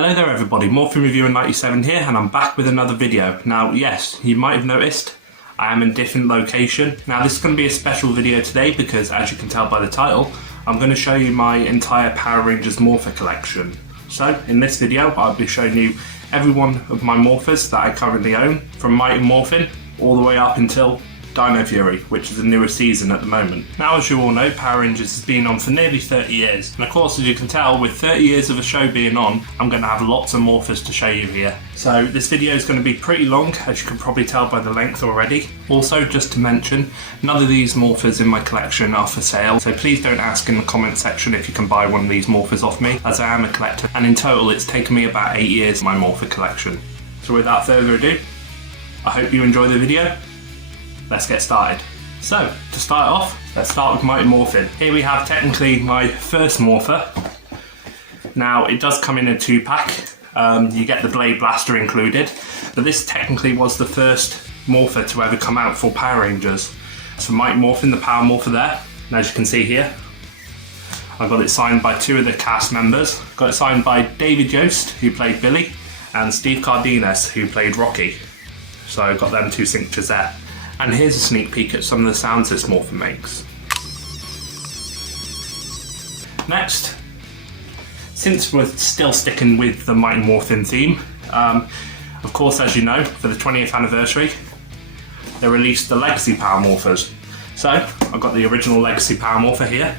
Hello there everybody, Morpher Reviewer 97 here, and I'm back with another video. Now yes, you might have noticed I am in a different location. Now this is going to be a special video today because, as you can tell by the title, I'm going to show you my entire Power Rangers Morpher collection. So in this video I'll be showing you every one of my Morphers that I currently own, from Mighty Morphin all the way up until Dino Fury, which is the newest season at the moment. Now, as you all know, Power Rangers has been on for nearly 30 years, and of course, as you can tell, with 30 years of a show being on, I'm going to have lots of Morphers to show you here. So this video is going to be pretty long, as you can probably tell by the length already. Also, just to mention, none of these Morphers in my collection are for sale, so please don't ask in the comment section if you can buy one of these Morphers off me, as I am a collector, and in total it's taken me about 8 years of my Morpher collection. So without further ado, I hope you enjoy the video. Let's get started. So, to start off, let's start with Mighty Morphin. Here we have technically my first Morpher. Now, it does come in a 2-pack. You get the Blade Blaster included, but this technically was the first Morpher to ever come out for Power Rangers. So Mighty Morphin, the Power Morpher there, and as you can see here, I got it signed by 2 of the cast members. Got it signed by David Yost, who played Billy, and Steve Cardenas, who played Rocky. So I got them 2 signatures there. And here's a sneak peek at some of the sounds this Morpher makes. Next, since we're still sticking with the Mighty Morphin theme, of course, as you know, for the 20th anniversary, they released the Legacy Power Morphers. So, I've got the original Legacy Power Morpher here.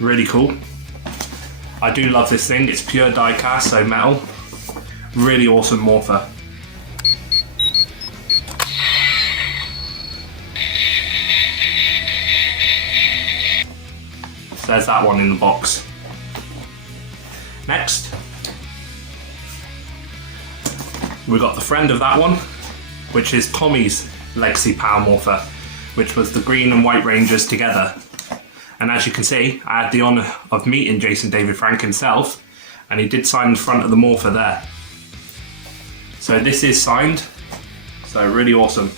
Really cool. I do love this thing, it's pure die cast, so metal. Really awesome Morpher. There's that one in the box. Next, we got the friend of that one, which is Tommy's Legacy Power Morpher, which was the green and white Rangers together. And as you can see, I had the honour of meeting Jason David Frank himself, and he did sign the front of the Morpher there. So this is signed, so really awesome.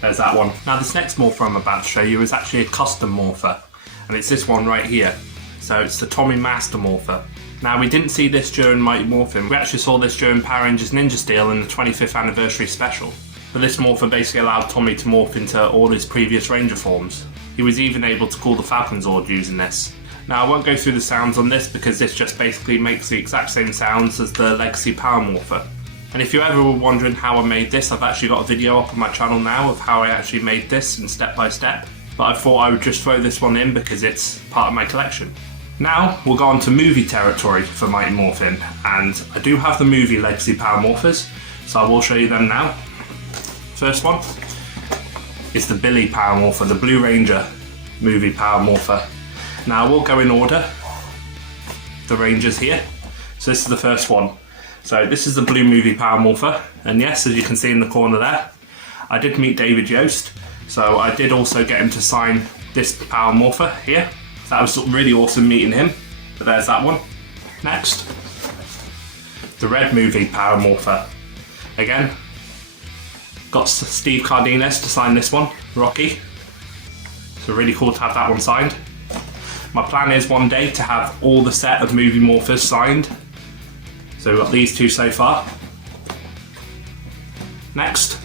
There's that one. Now this next Morpher I'm about to show you is actually a custom Morpher, and it's this one right here. So it's the Tommy Master Morpher. Now we didn't see this during Mighty Morphin, we actually saw this during Power Rangers Ninja Steel in the 25th anniversary special. But this Morpher basically allowed Tommy to morph into all his previous Ranger forms. He was even able to call the Falcon Zord using this. Now I won't go through the sounds on this because this just basically makes the exact same sounds as the Legacy Power Morpher. And if you ever were wondering how I made this, I've actually got a video up on my channel now of how I actually made this in step by step. But I thought I would just throw this one in because it's part of my collection. Now we'll go on to movie territory for Mighty Morphin, and I do have the movie Legacy Power Morphers, so I will show you them now. First one is the Billy Power Morpher, the Blue Ranger movie Power Morpher. Now we'll go in order, the Rangers here. So this is the first one. So this is the Blue Movie Power Morpher, and yes, as you can see in the corner there, I did meet David Yost, so I did also get him to sign this Power Morpher here. That was really awesome meeting him, but there's that one. Next, the Red Movie Power Morpher. Again, got Steve Cardenas to sign this one, Rocky. So really cool to have that one signed. My plan is one day to have all the set of movie Morphers signed. So we've got these 2 so far. Next,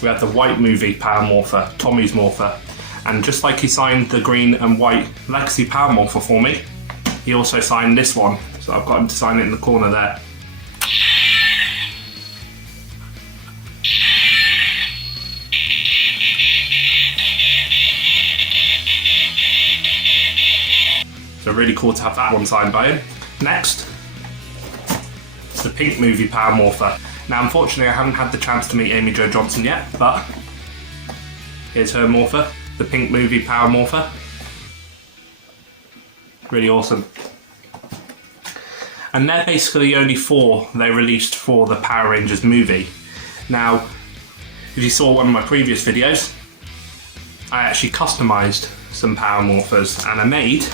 we have the White Movie Power Morpher, Tommy's Morpher. And just like he signed the green and white Legacy Power Morpher for me, he also signed this one. So I've got him to sign it in the corner there. So really cool to have that one signed by him. Next, it's the Pink Movie Power Morpher. Now unfortunately I haven't had the chance to meet Amy Jo Johnson yet, but here's her Morpher, the Pink Movie Power Morpher. Really awesome. And they're basically the only 4 they released for the Power Rangers movie. Now, if you saw one of my previous videos, I actually customised some Power Morphers and I made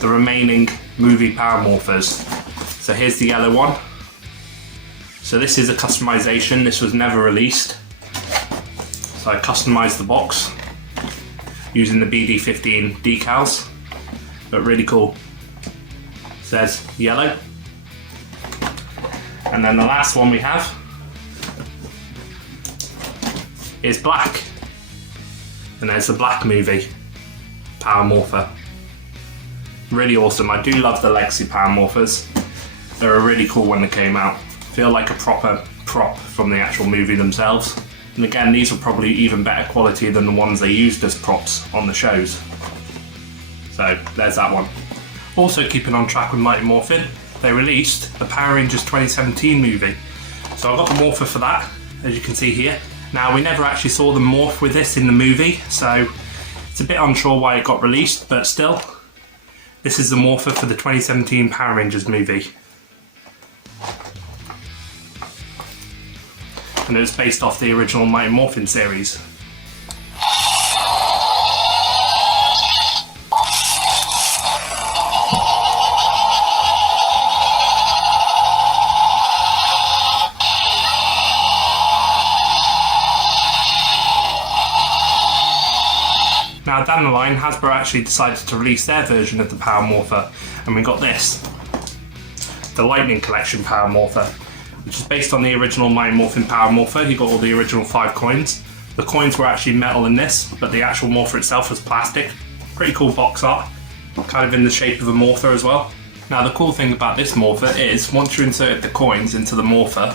the remaining movie Power Morphers. So here's the yellow one. So this is a customization, this was never released. So I customised the box using the BD15 decals. But really cool. It says yellow. And then the last one we have is black. And there's the black movie, Power Morpher. Really awesome. I do love the Legacy Power Morphers. They're a really cool one that came out. Feel like a proper prop from the actual movie themselves. And again, these are probably even better quality than the ones they used as props on the shows. So there's that one. Also keeping on track with Mighty Morphin, they released the Power Rangers 2017 movie. So I got the Morpher for that, as you can see here. Now, we never actually saw them morph with this in the movie, so it's a bit unsure why it got released, but still, this is the Morpher for the 2017 Power Rangers movie. And it was based off the original Mighty Morphin series. Now down the line, Hasbro actually decided to release their version of the Power Morpher, and we got this, the Lightning Collection Power Morpher, which is based on the original Mighty Morphin Power Morpher. You got all the original 5 coins. The coins were actually metal in this, but the actual Morpher itself was plastic. Pretty cool box art, kind of in the shape of a Morpher as well. Now the cool thing about this Morpher is, once you inserted the coins into the Morpher,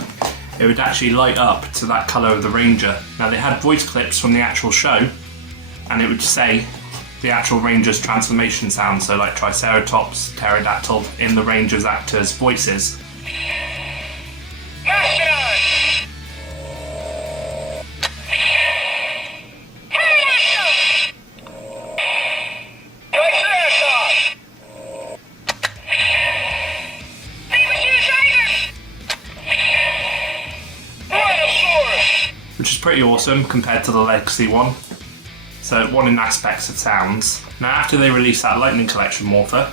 it would actually light up to that colour of the Ranger. Now they had voice clips from the actual show, and it would say the actual Ranger's transformation sound, so like Triceratops, Pterodactyl, in the Ranger's actors' voices. Which is pretty awesome compared to the Legacy one. So one in aspects of sounds. Now after they released that Lightning Collection Morpher,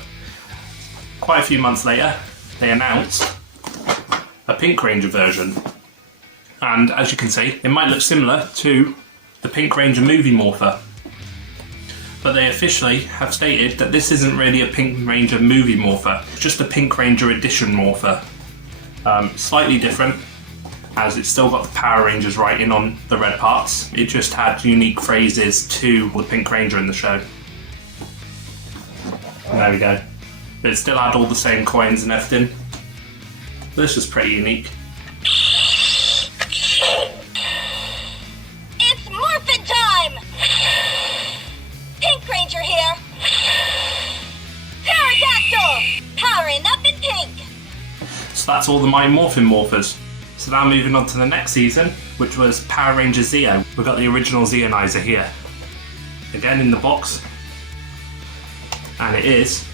quite a few months later, they announced a Pink Ranger version. And as you can see, it might look similar to the Pink Ranger movie Morpher. But they officially have stated that this isn't really a Pink Ranger movie Morpher, it's just a Pink Ranger edition Morpher. Slightly different, as it's still got the Power Rangers writing on the red parts. It just had unique phrases to the Pink Ranger in the show. And there we go. But it still had all the same coins and everything. This was pretty unique. It's Morphin time! Pink Ranger here! Pterodactyl! Powering up in pink! So that's all the Mighty Morphin Morphers. So now moving on to the next season, which was Power Ranger Zeo. We've got the original Zeonizer here. Again in the box. And it is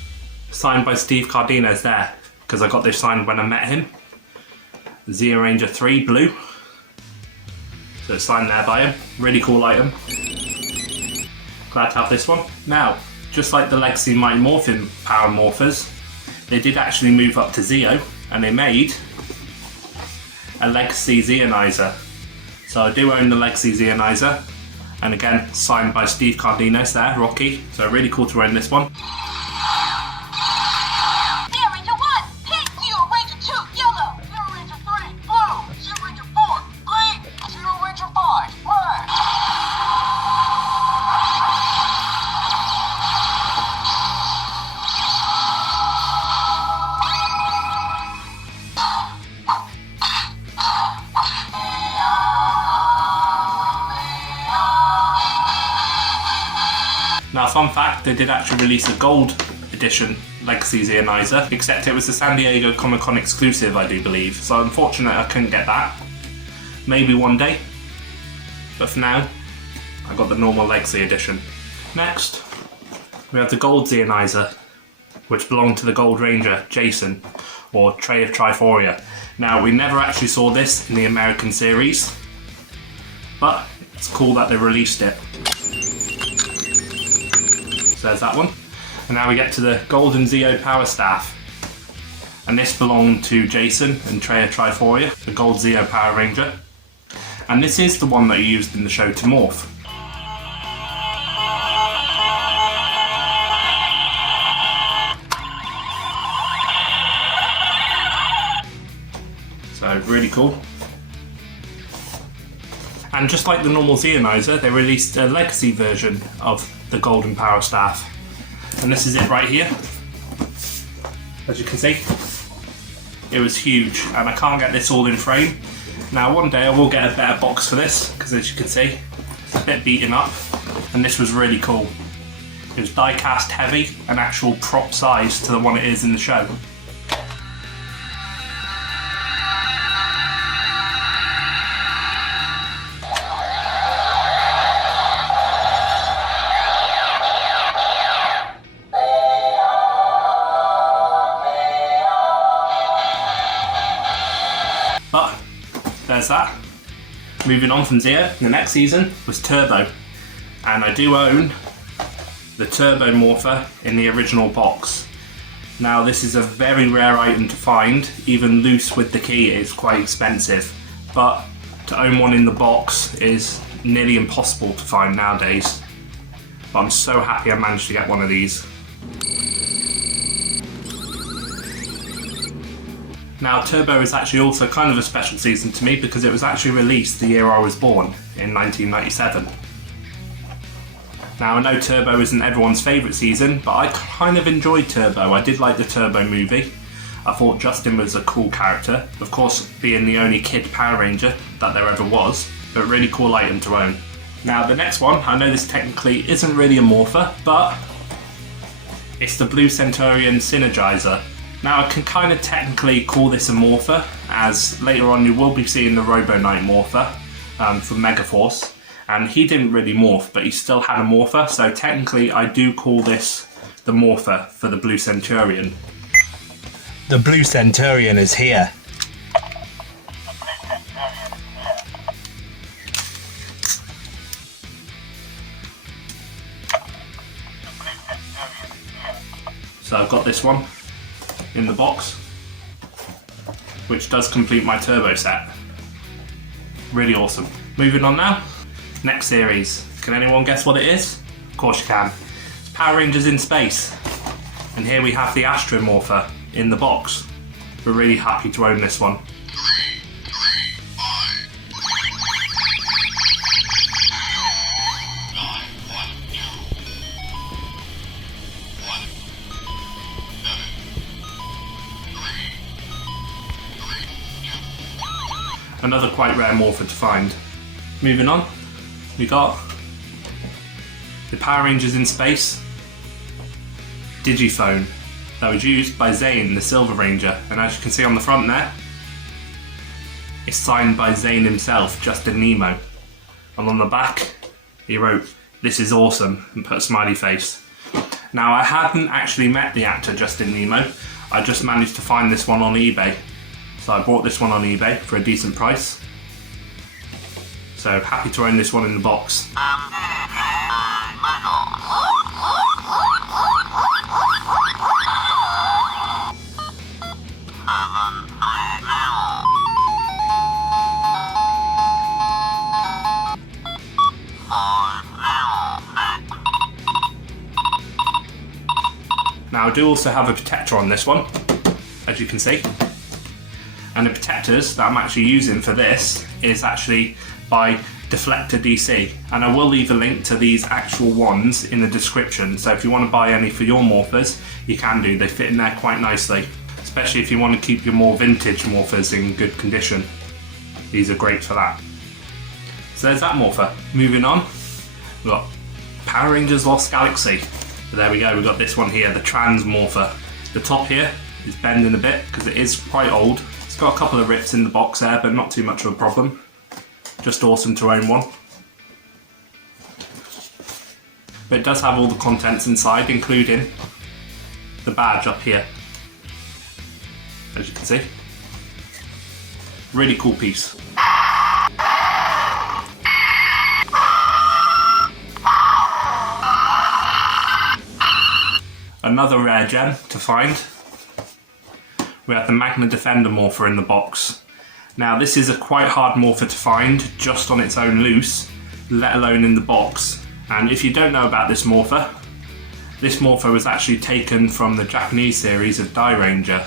signed by Steve Cardenas there, because I got this signed when I met him. Zeo Ranger 3 blue. So it's signed there by him. Really cool item. Glad to have this one. Now, just like the Legacy Mighty Morphin Power Morphers, they did actually move up to Zeo, and they made a Legacy Zeonizer. So I do own the Legacy Zeonizer, and again signed by Steve Cardenas there, Rocky. So really cool to own this one. Zeo Ranger 1, pink! Zeo Ranger 2, yellow! Zeo Ranger 3, blue! Zeo Ranger 4, green! Zeo Ranger 5, red! Now, fun fact, they did actually release a gold edition Legacy Zeonizer, except it was a San Diego Comic-Con exclusive, I do believe. So unfortunately I couldn't get that. Maybe one day. But for now, I got the normal Legacy edition. Next, we have the gold Zeonizer, which belonged to the Gold Ranger, Jason, or Tray of Triforia. Now, we never actually saw this in the American series, but it's cool that they released it. So there's that one. And now we get to the Golden Zeo Power Staff. And this belonged to Jason and Tray of Triforia, the Gold Zeo Power Ranger. And this is the one that he used in the show to morph. So really cool. And just like the normal Zeonizer, they released a legacy version of the Golden Power Staff. And this is it right here. As you can see, it was huge, and I can't get this all in frame. Now one day I will get a better box for this, because as you can see, it's a bit beaten up, and this was really cool. It was die cast heavy, an actual prop size to the one it is in the show. But there's that. Moving on from Zeo, the next season was Turbo, and I do own the Turbo Morpher in the original box. Now this is a very rare item to find, even loose with the key it's quite expensive, but to own one in the box is nearly impossible to find nowadays. But I'm so happy I managed to get one of these. Now Turbo is actually also kind of a special season to me because it was actually released the year I was born, in 1997. Now I know Turbo isn't everyone's favourite season, but I kind of enjoyed Turbo. I did like the Turbo movie. I thought Justin was a cool character, of course being the only kid Power Ranger that there ever was, but really cool item to own. Now the next one, I know this technically isn't really a Morpher, but it's the Blue Centurion Synergizer. Now I can kind of technically call this a Morpher, as later on you will be seeing the Robo Knight Morpher from Megaforce, and he didn't really morph, but he still had a Morpher, so technically I do call this the Morpher for the Blue Centurion. The Blue Centurion is here. So I've got this one in the box, which does complete my Turbo set. Really awesome. Moving on now. Next series. Can anyone guess what it is? Of course you can. It's Power Rangers in Space. And here we have the Astro Morpher in the box. We're really happy to own this one. Another quite rare Morpher to find. Moving on, we got the Power Rangers in Space Digiphone that was used by Zane, the Silver Ranger, and as you can see on the front there, it's signed by Zane himself, Justin Nemo. And on the back, he wrote, "This is awesome," and put a smiley face. Now I hadn't actually met the actor Justin Nemo, I just managed to find this one on eBay. So I bought this one on eBay for a decent price. So happy to own this one in the box. Now I do also have a protector on this one, as you can see. And the protectors that I'm actually using for this is actually by Deflector DC, and I will leave a link to these actual ones in the description, so if you want to buy any for your Morphers you can do. They fit in there quite nicely, especially if you want to keep your more vintage Morphers in good condition. These are great for that. So there's that Morpher. Moving on, we've got Power Rangers Lost Galaxy. So there we go, we've got this one here, the Trans Morpher. The top here is bending a bit because it is quite old. It's got a couple of rips in the box there, but not too much of a problem. Just awesome to own one. But it does have all the contents inside, including the badge up here, as you can see. Really cool piece. Another rare gem to find. We have the Magna Defender Morpher in the box. Now this is a quite hard morpher to find just on its own loose, let alone in the box. And if you don't know about this morpher was actually taken from the Japanese series of Die Ranger,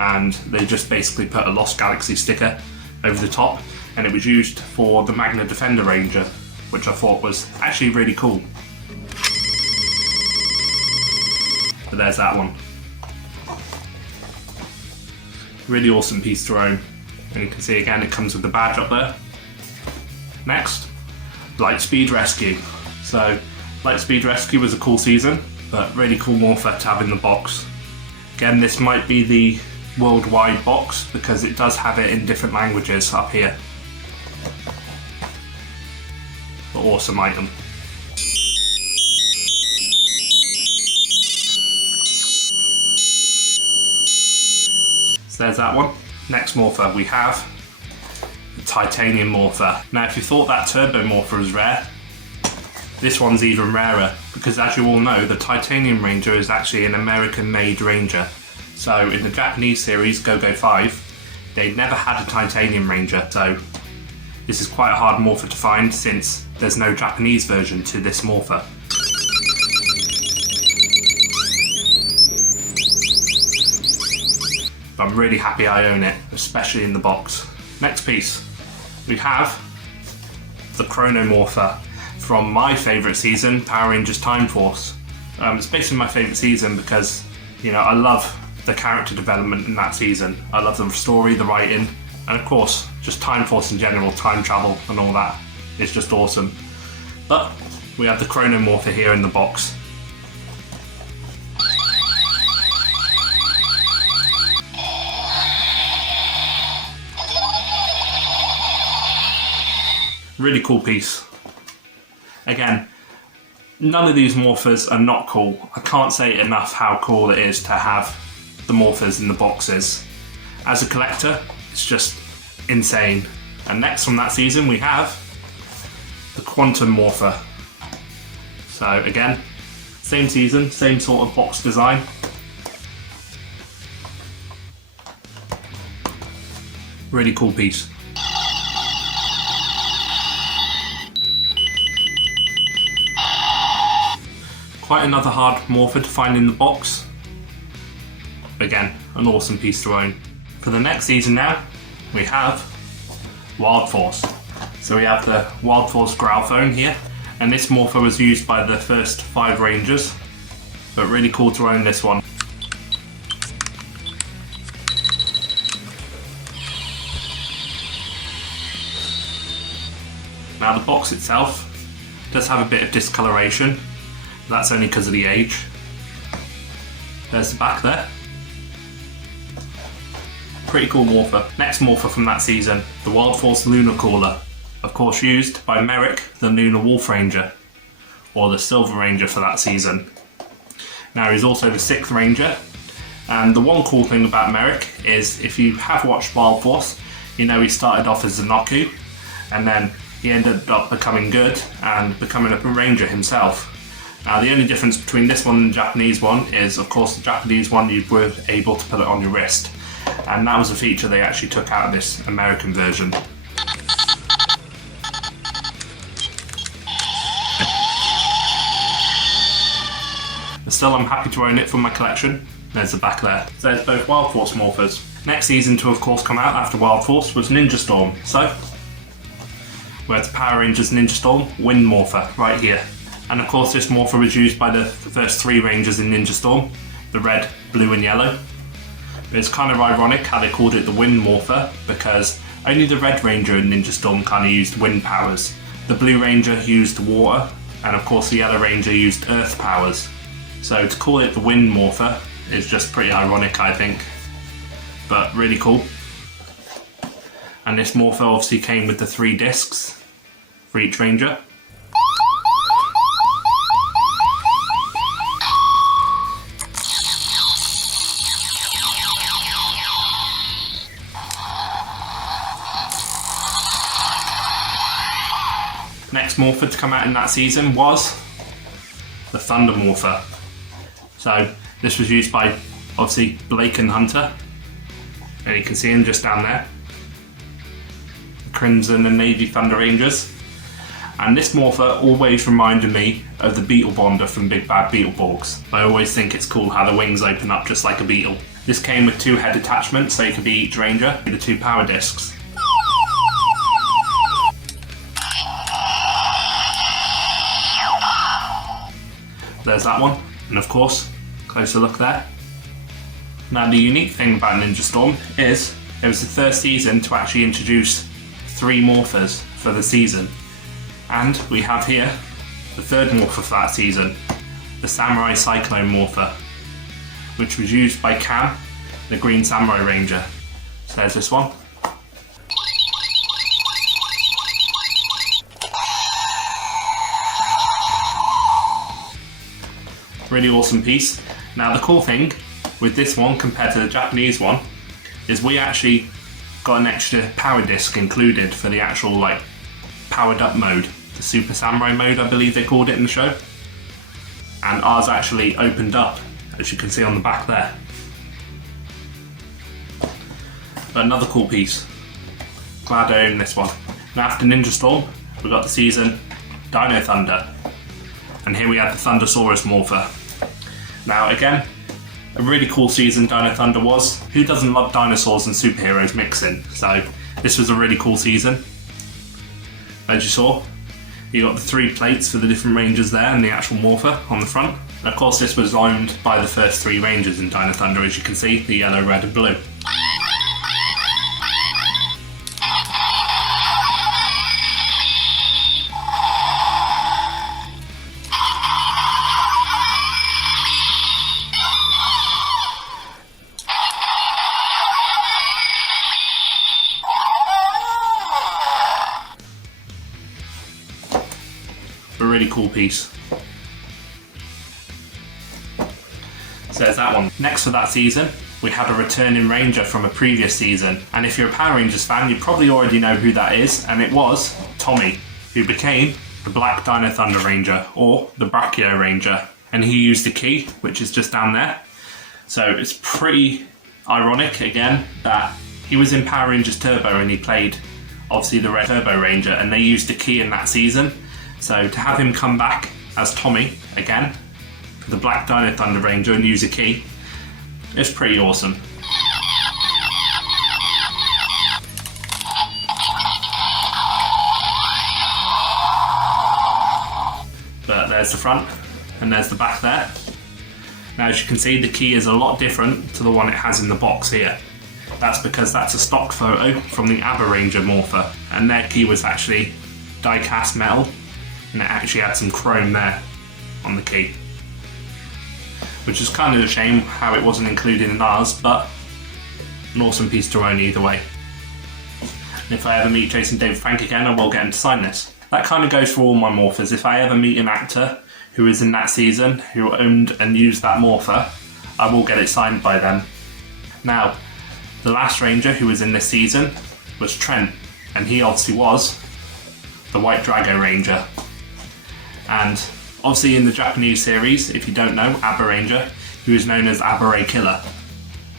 and they just basically put a Lost Galaxy sticker over the top, and it was used for the Magna Defender Ranger, which I thought was actually really cool. But there's that one. Really awesome piece to own. And you can see again it comes with the badge up there. Next, Lightspeed Rescue. So Lightspeed Rescue was a cool season, but really cool morpher to have in the box. Again, this might be the worldwide box because it does have it in different languages up here. But awesome item. So there's that one. Next morpher we have the Titanium Morpher. Now if you thought that Turbo Morpher was rare, this one's even rarer because, as you all know, the Titanium Ranger is actually an American-made Ranger. So in the Japanese series, Go-Go 5, they never had a Titanium Ranger, so this is quite a hard morpher to find since there's no Japanese version to this morpher. But I'm really happy I own it, especially in the box. Next piece, we have the Chrono Morpher from my favourite season, Power Rangers Time Force. It's basically my favourite season because, you know, I love the character development in that season. I love the story, the writing, and of course, just Time Force in general, time travel and all that. It's just awesome. But we have the Chrono Morpher here in the box. Really cool piece. Again, none of these morphers are not cool. I can't say enough how cool it is to have the morphers in the boxes. As a collector, it's just insane. And next from that season we have the Quantum Morpher. So again, same season, same sort of box design. Really cool piece. Quite another hard morpher to find in the box. Again, an awesome piece to own. For the next season now, we have Wild Force. So we have the Wild Force Growlphone here, and this morpher was used by the first 5 Rangers, but really cool to own this one. Now the box itself does have a bit of discoloration. That's only because of the age. There's the back there. Pretty cool morpher. Next morpher from that season, the Wild Force Lunar Caller. Of course used by Merrick, the Lunar Wolf Ranger, or the Silver Ranger for that season. Now he's also the 6th Ranger, and the one cool thing about Merrick is if you have watched Wild Force, you know he started off as a Noku, and then he ended up becoming good and becoming a Ranger himself. Now the only difference between this one and the Japanese one is, of course, the Japanese one you were able to put it on your wrist, and that was a feature they actually took out of this American version. But still, I'm happy to own it for my collection. There's the back there. So there's both Wild Force morphers. Next season to, of course, come out after Wild Force was Ninja Storm. So we had the Power Rangers Ninja Storm Wind Morpher right here. And of course this morpher was used by the first 3 Rangers in Ninja Storm, the red, blue and yellow. It's kind of ironic how they called it the Wind Morpher because only the Red Ranger in Ninja Storm kind of used wind powers. The Blue Ranger used water, and of course the Yellow Ranger used earth powers. So to call it the Wind Morpher is just pretty ironic, I think, but really cool. And this morpher obviously came with the 3 discs for each Ranger. Next morpher to come out in that season was the Thunder Morpher. So this was used by obviously Blake and Hunter, and you can see him just down there. Crimson and Navy Thunder Rangers. And this Morpher always reminded me of the Beetle Bonder from Big Bad Beetleborgs. I always think it's cool how the wings open up just like a beetle. This came with 2 head attachments, so you could be each ranger with the 2 power discs. There's that one, and of course, closer look there. Now the unique thing about Ninja Storm is it was the 3rd season to actually introduce 3 Morphers for the season. And we have here the 3rd Morpher for that season, the Samurai Cyclone Morpher, which was used by Cam, the Green Samurai Ranger. So there's this one. Really awesome piece. Now the cool thing with this one compared to the Japanese one is we actually got an extra power disc included for the actual like powered up mode, the Super Samurai mode I believe they called it in the show. And ours actually opened up, as you can see on the back there. But another cool piece. Glad I own this one. Now after Ninja Storm, we got the season Dino Thunder. And here we have the Thundersaurus Morpher. Now again, a really cool season Dino Thunder was. Who doesn't love dinosaurs and superheroes mixing? So this was a really cool season. As you saw, you got the 3 plates for the different rangers there and the actual Morpher on the front. And of course this was owned by the first 3 rangers in Dino Thunder, as you can see, the yellow, red and blue. A really cool piece. So there's that one. Next for that season, we have a returning ranger from a previous season. And if you're a Power Rangers fan, you probably already know who that is. And it was Tommy, who became the Black Dino Thunder Ranger, or the Brachio Ranger. And he used the key, which is just down there. So it's pretty ironic, again, that he was in Power Rangers Turbo and he played, obviously, the Red Turbo Ranger. And they used the key in that season. So to have him come back as Tommy again, for the Black Dino Thunder Ranger, and use a key, it's pretty awesome. But there's the front, and there's the back there. Now as you can see, the key is a lot different to the one it has in the box here. That's because that's a stock photo from the ABBA Ranger Morpher, and their key was actually die-cast metal. And it actually had some chrome there on the key, which is kind of a shame how it wasn't included in ours, but an awesome piece to own either way. And if I ever meet Jason David Frank again, I will get him to sign this. That kind of goes for all my Morphers. If I ever meet an actor who was in that season, who owned and used that Morpher, I will get it signed by them. Now, the last Ranger who was in this season was Trent, and he obviously was the White Drago Ranger. And obviously in the Japanese series, if you don't know, ABBA Ranger, he was known as ABBA Ray Killer.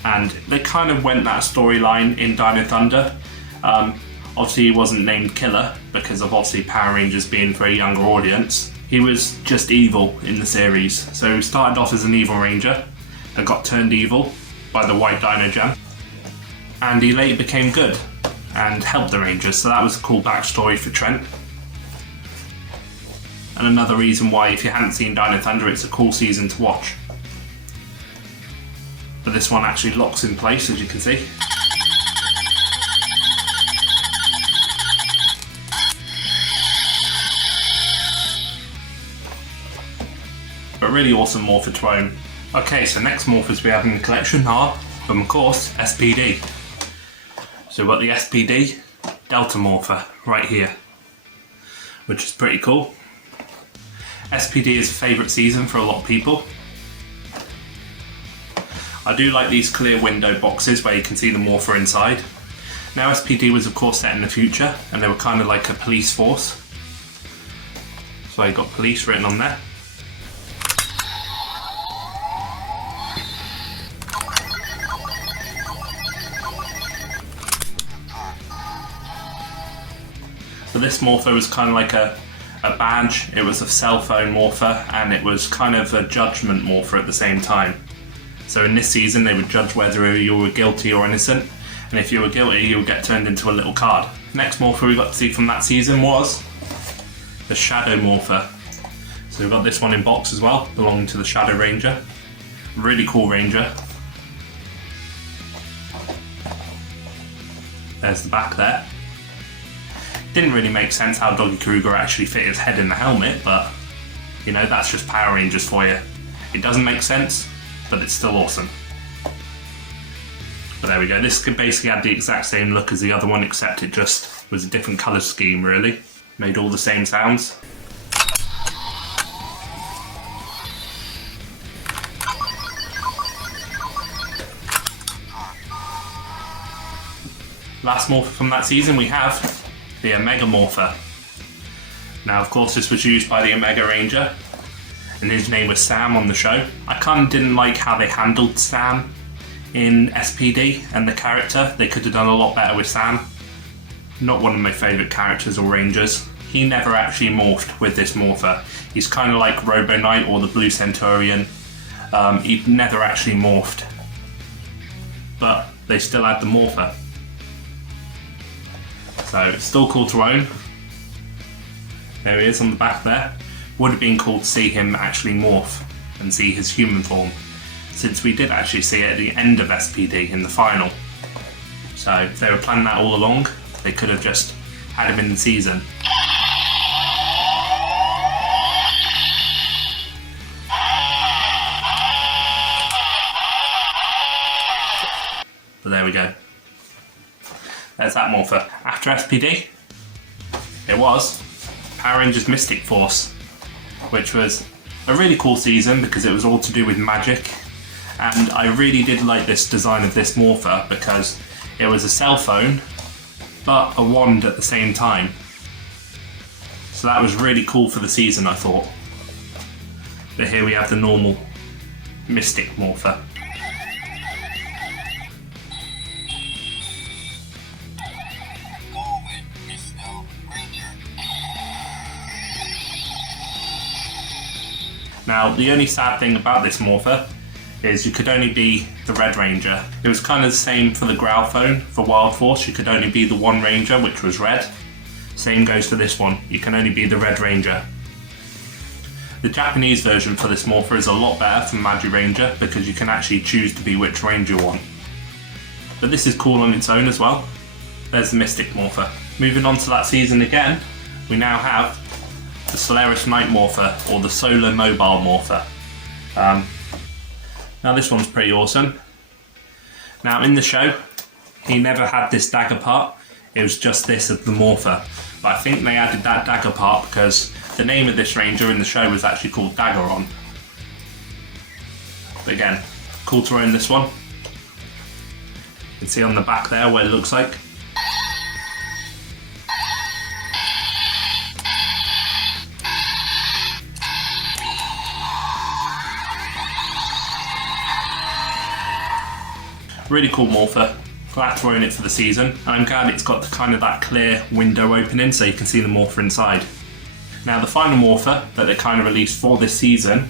And they kind of went that storyline in Dino Thunder. Obviously he wasn't named Killer because of obviously Power Rangers being for a younger audience. He was just evil in the series. So he started off as an evil ranger and got turned evil by the White Dino Gem. And he later became good and helped the Rangers. So that was a cool backstory for Trent. And another reason why, if you hadn't seen Dino Thunder, it's a cool season to watch. But this one actually locks in place, as you can see. But really awesome Morpher to own. Okay, so next Morphers we have in the collection are, of course, SPD. So we've got the SPD Delta Morpher right here, which is pretty cool. SPD is a favourite season for a lot of people. I do like these clear window boxes where you can see the Morpher inside. Now SPD was of course set in the future, and they were kind of like a police force. So I got police written on there. So this Morpher was kind of like a badge. It was a cell phone Morpher, and it was kind of a judgment Morpher at the same time. So in this season they would judge whether you were guilty or innocent, and if you were guilty you would get turned into a little card. Next Morpher we got to see from that season was the Shadow Morpher. So we've got this one in box as well, belonging to the Shadow Ranger. Really cool Ranger. There's the back there. Didn't really make sense how Doggy Kruger actually fit his head in the helmet, but you know, that's just Power Rangers for you. It doesn't make sense, but it's still awesome. But there we go, this basically had the exact same look as the other one, except it just was a different colour scheme really. Made all the same sounds. Last Morpher from that season we have the Omega Morpher. Now of course this was used by the Omega Ranger, and his name was Sam on the show. I kind of didn't like how they handled Sam in SPD and the character. They could have done a lot better with Sam. Not one of my favourite characters or Rangers. He never actually morphed with this Morpher. He's kind of like Robo Knight or the Blue Centurion. He never actually morphed. But they still had the Morpher. So it's still cool to own. There he is on the back there. Would have been cool to see him actually morph and see his human form, since we did actually see it at the end of SPD in the final. So if they were planning that all along, they could have just had him in the season. But there we go. There's that Morpher. After SPD, it was Power Rangers Mystic Force, which was a really cool season because it was all to do with magic. And I really did like this design of this Morpher because it was a cell phone, but a wand at the same time. So that was really cool for the season, I thought. But here we have the normal Mystic Morpher. Now, the only sad thing about this Morpher is you could only be the Red Ranger. It was kind of the same for the Growl phone for Wild Force. You could only be the one Ranger, which was red. Same goes for this one. You can only be the Red Ranger. The Japanese version for this Morpher is a lot better from Magi Ranger because you can actually choose to be which Ranger you want. But this is cool on its own as well. There's the Mystic Morpher. Moving on to that season again, we now have the Solaris Night Morpher, or the Solar Mobile Morpher. Now this one's pretty awesome. Now in the show, he never had this dagger part, it was just this of the Morpher. But I think they added that dagger part because the name of this Ranger in the show was actually called Daggeron. But again, cool to own this one. You can see on the back there what it looks like. Really cool Morpher. Glad to own it for the season, and I'm glad it's got kind of that clear window opening so you can see the Morpher inside. Now the final Morpher that they kind of released for this season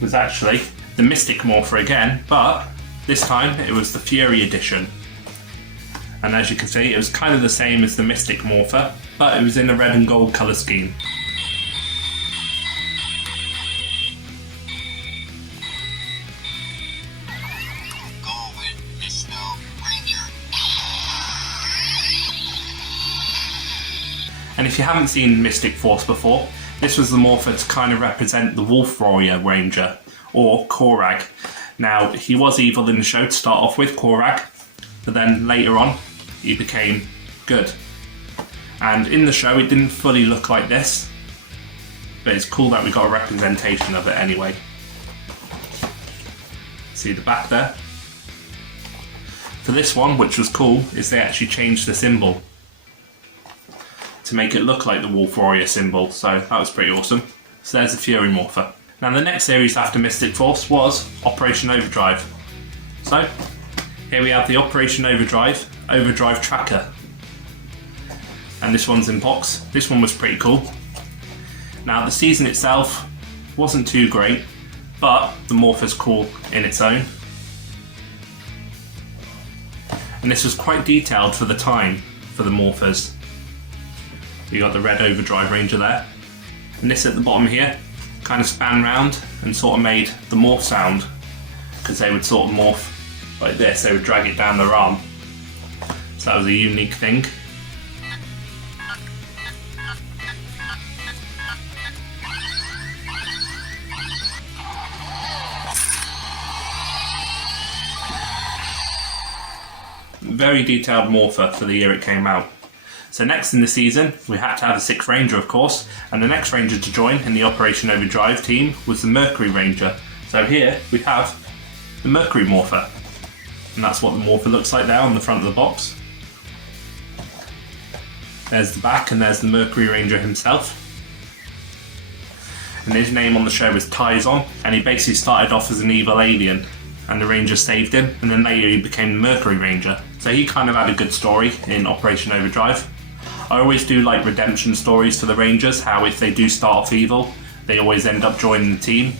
was actually the Mystic Morpher again, but this time it was the Fury edition. And as you can see, it was kind of the same as the Mystic Morpher, but it was in a red and gold colour scheme. And if you haven't seen Mystic Force before, this was the Morpher to kind of represent the Wolf Warrior Ranger, or Korag. Now, he was evil in the show to start off with, Korag, but then later on, he became good. And in the show, it didn't fully look like this, but it's cool that we got a representation of it anyway. See the back there? For this one, which was cool, is they actually changed the symbol to make it look like the Wolf Warrior symbol, so that was pretty awesome. So there's the Fury Morpher. Now the next series after Mystic Force was Operation Overdrive. So here we have the Operation Overdrive Tracker. and this one's in box. This one was pretty cool. Now the season itself wasn't too great, but the Morpher's cool in its own. And this was quite detailed for the time for the Morphers. You got the red Overdrive Ranger there. And this at the bottom here kind of span round and sort of made the morph sound, because they would sort of morph like this, they would drag it down their arm. So that was a unique thing. Very detailed Morpher for the year it came out. So next in the season, we had to have a 6th Ranger, of course, and the next Ranger to join in the Operation Overdrive team was the Mercury Ranger. So here we have the Mercury Morpher, and that's what the Morpher looks like there on the front of the box. There's the back, and there's the Mercury Ranger himself. And his name on the show was Tyson, and he basically started off as an evil alien, and the Ranger saved him, and then later he became the Mercury Ranger. So he kind of had a good story in Operation Overdrive. I always do like redemption stories for the Rangers, how if they do start off evil, they always end up joining the team.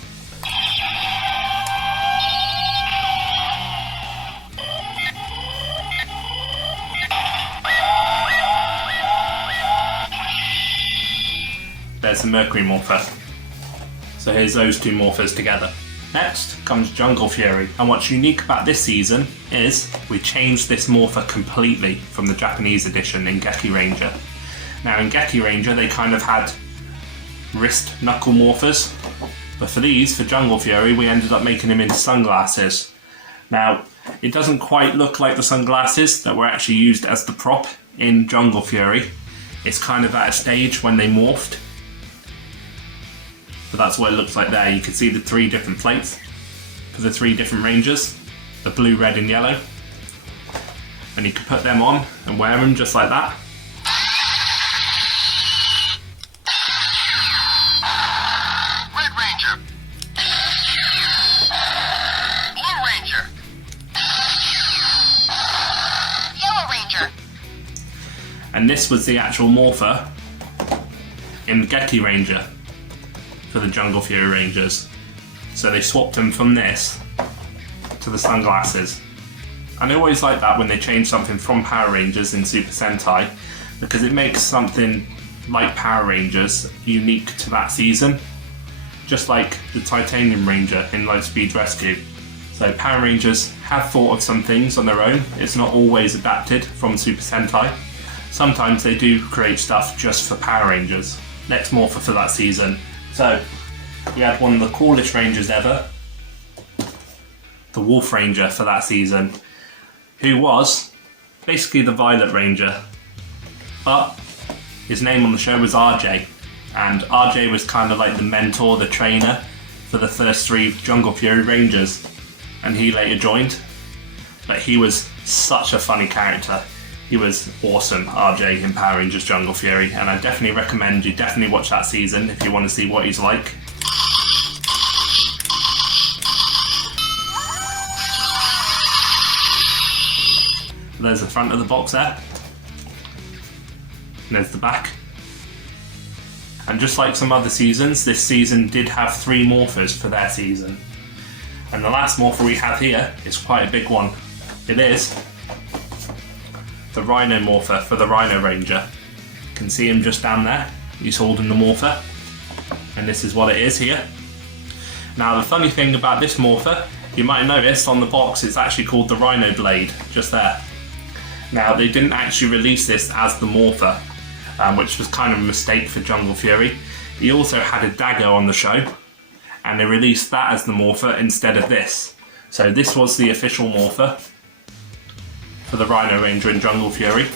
There's the Mercury Morpher. So here's those two Morphers together. Next comes Jungle Fury, and what's unique about this season is we changed this Morpher completely from the Japanese edition in Geki Ranger. Now in Geki Ranger they kind of had wrist knuckle Morphers, but for these, for Jungle Fury, we ended up making him into sunglasses. Now it doesn't quite look like the sunglasses that were actually used as the prop in Jungle Fury. It's kind of at a stage when they morphed. But that's what it looks like there. You can see the 3 different plates for the 3 different Rangers, the blue, red and yellow. And you can put them on and wear them just like that. Red Ranger. Blue Ranger. Yellow Ranger. And this was the actual Morpher in Geki Ranger for the Jungle Fury Rangers. So they swapped them from this to the sunglasses. And I always like that when they change something from Power Rangers in Super Sentai, because it makes something like Power Rangers unique to that season. Just like the Titanium Ranger in Lightspeed Rescue. So Power Rangers have thought of some things on their own. It's not always adapted from Super Sentai. Sometimes they do create stuff just for Power Rangers. Next Morpher for that season. So, we had one of the coolest Rangers ever, the Wolf Ranger for that season, who was basically the Violet Ranger, but his name on the show was RJ, and RJ was kind of like the mentor, the trainer for the first 3 Jungle Fury Rangers, and he later joined, but he was such a funny character. He was awesome, RJ in Power Rangers Jungle Fury, and I definitely recommend you definitely watch that season if you want to see what he's like. There's the front of the box there. And there's the back. And just like some other seasons, this season did have 3 Morphers for their season. And the last Morpher we have here is quite a big one. It is the Rhino Morpher for the Rhino Ranger. You can see him just down there. He's holding the Morpher. And this is what it is here. Now the funny thing about this Morpher, you might have noticed on the box it's actually called the Rhino Blade, just there. Now they didn't actually release this as the Morpher, which was kind of a mistake for Jungle Fury. He also had a dagger on the show, and they released that as the Morpher instead of this. So this was the official Morpher for the Rhino Ranger in Jungle Fury.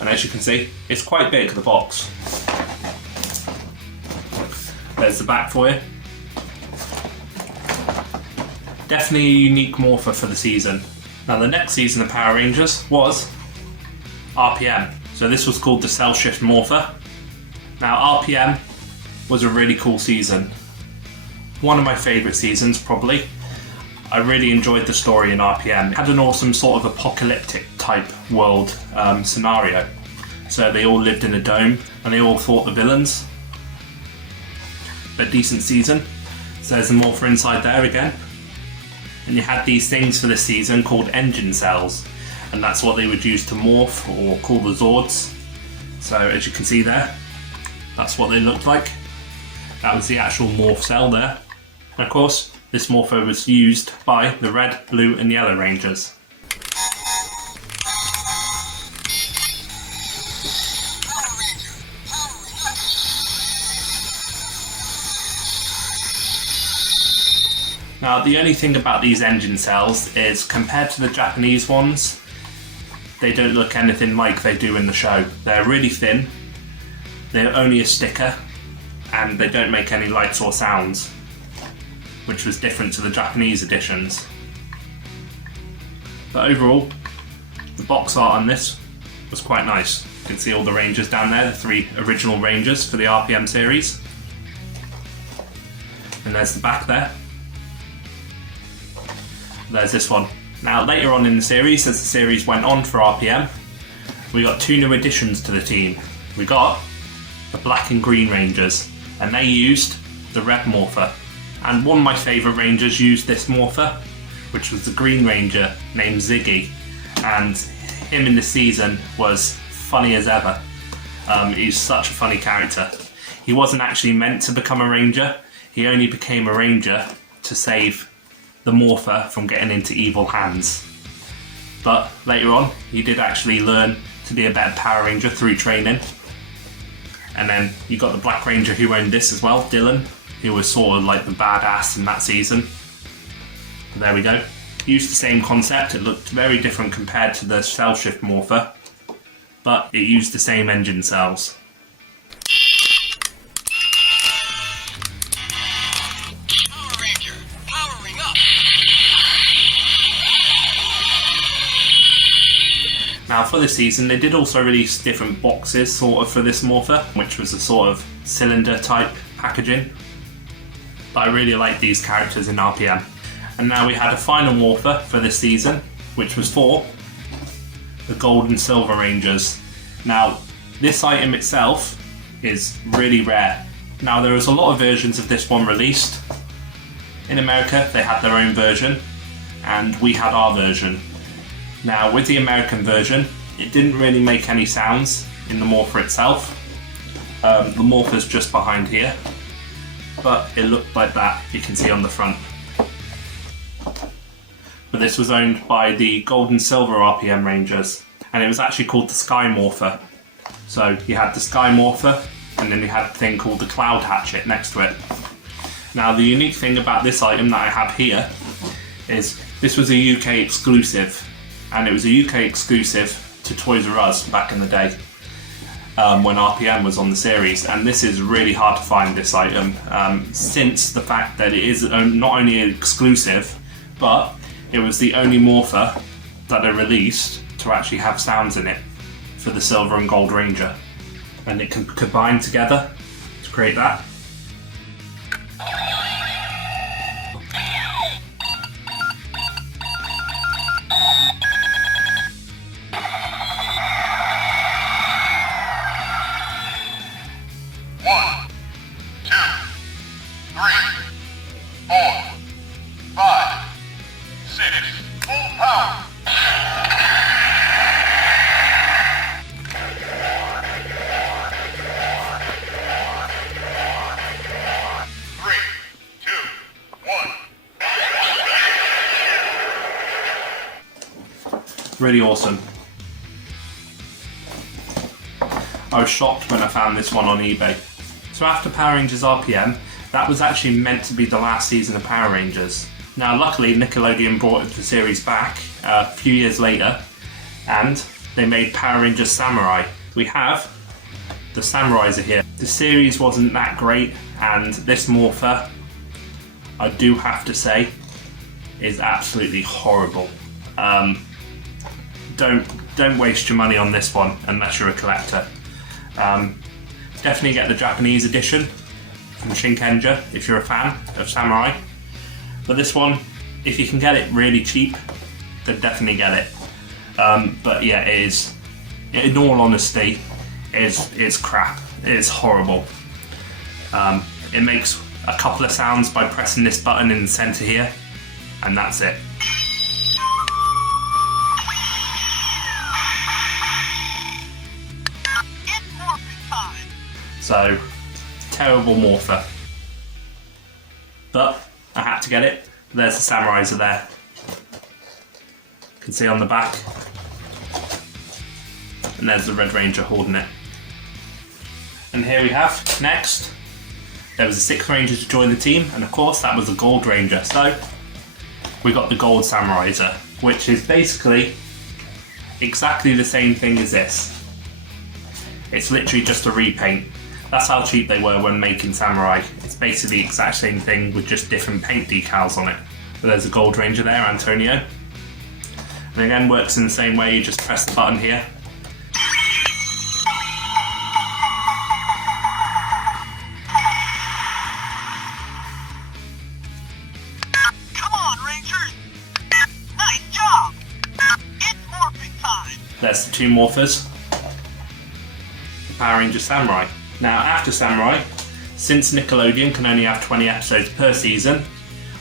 And as you can see, it's quite big, the box. There's the back for you. Definitely a unique Morpher for the season. Now the next season of Power Rangers was RPM. So this was called the Cell Shift Morpher. Now RPM was a really cool season. One of my favourite seasons probably. I really enjoyed the story in RPM. It had an awesome sort of apocalyptic type world scenario. So they all lived in a dome and they all fought the villains. A decent season. So there's a Morpher inside there again. And you had these things for this season called engine cells. And that's what they would use to morph or call the Zords. So as you can see there, that's what they looked like. That was the actual morph cell there. And of course, this Morpher was used by the red, blue and yellow Rangers. Now the only thing about these engine cells is compared to the Japanese ones, they don't look anything like they do in the show. They're really thin, they're only a sticker, and they don't make any lights or sounds, which was different to the Japanese editions. But overall, the box art on this was quite nice. You can see all the Rangers down there, the 3 original Rangers for the RPM series. And there's the back there. There's this one. Now later on in the series, as the series went on for RPM, we got 2 new additions to the team. We got the Black and Green Rangers, and they used the Red Morpher. And one of my favourite Rangers used this Morpher, which was the Green Ranger named Ziggy. And him in the season was funny as ever. He's such a funny character. He wasn't actually meant to become a Ranger, he only became a Ranger to save the Morpher from getting into evil hands. But later on, he did actually learn to be a better Power Ranger through training. And then you got the Black Ranger who owned this as well, Dylan. He was sort of like the badass in that season. And there we go. Used the same concept, it looked very different compared to the cell shift Morpher, but it used the same engine cells. Power Ranger, powering up. Now for this season, they did also release different boxes sort of for this Morpher, which was a sort of cylinder type packaging. But I really like these characters in RPM. And now we had a final Morpher for this season, which was for the Gold and Silver Rangers. Now, this item itself is really rare. Now, there was a lot of versions of this one released. In America, they had their own version, and we had our version. Now, with the American version, it didn't really make any sounds in the Morpher itself. The Morpher's just behind here, but it looked like that, you can see on the front. But this was owned by the Gold and Silver RPM Rangers, and it was actually called the Sky Morpher. So you had the Sky Morpher, and then you had a thing called the Cloud Hatchet next to it. Now the unique thing about this item that I have here is this was a UK exclusive, and it was a UK exclusive to Toys R Us back in the day when RPM was on the series, and this is really hard to find, this item, since the fact that it is not only an exclusive, but it was the only Morpher that they released to actually have sounds in it for the Silver and Gold Ranger. And it can combine together to create that. One, two, three, 4, 5, 6, full power. 3, 2, 1. Really awesome. I was shocked when I found this one on eBay. So after Power Rangers RPM, that was actually meant to be the last season of Power Rangers. Now luckily Nickelodeon brought the series back a few years later, and they made Power Rangers Samurai. We have the Samurais are here. The series wasn't that great, and this Morpher, I do have to say, is absolutely horrible. Don't waste your money on this one unless you're a collector. definitely get the Japanese edition from Shinkenja if you're a fan of samurai. But this one, if you can get it really cheap, then definitely get it. But yeah, it is, in all honesty, it's crap. It's horrible. It makes a couple of sounds by pressing this button in the center here, and that's it. It's morphing time. So, terrible Morpher. But I had to get it. There's the samurais are there. You can see on the back. And there's the Red Ranger holding it. And here we have, next, there was a 6th Ranger to join the team, and of course that was a Gold Ranger. So, we got the Gold Samuraiser, which is basically exactly the same thing as this. It's literally just a repaint. That's how cheap they were when making Samurai. It's basically the exact same thing with just different paint decals on it. But there's a Gold Ranger there, Antonio. And again, works in the same way, you just press the button here. Come on, Rangers! Nice job! It's morphing time! There's the 2 morphers. The Power Ranger Samurai. Now, after Samurai, since Nickelodeon can only have 20 episodes per season,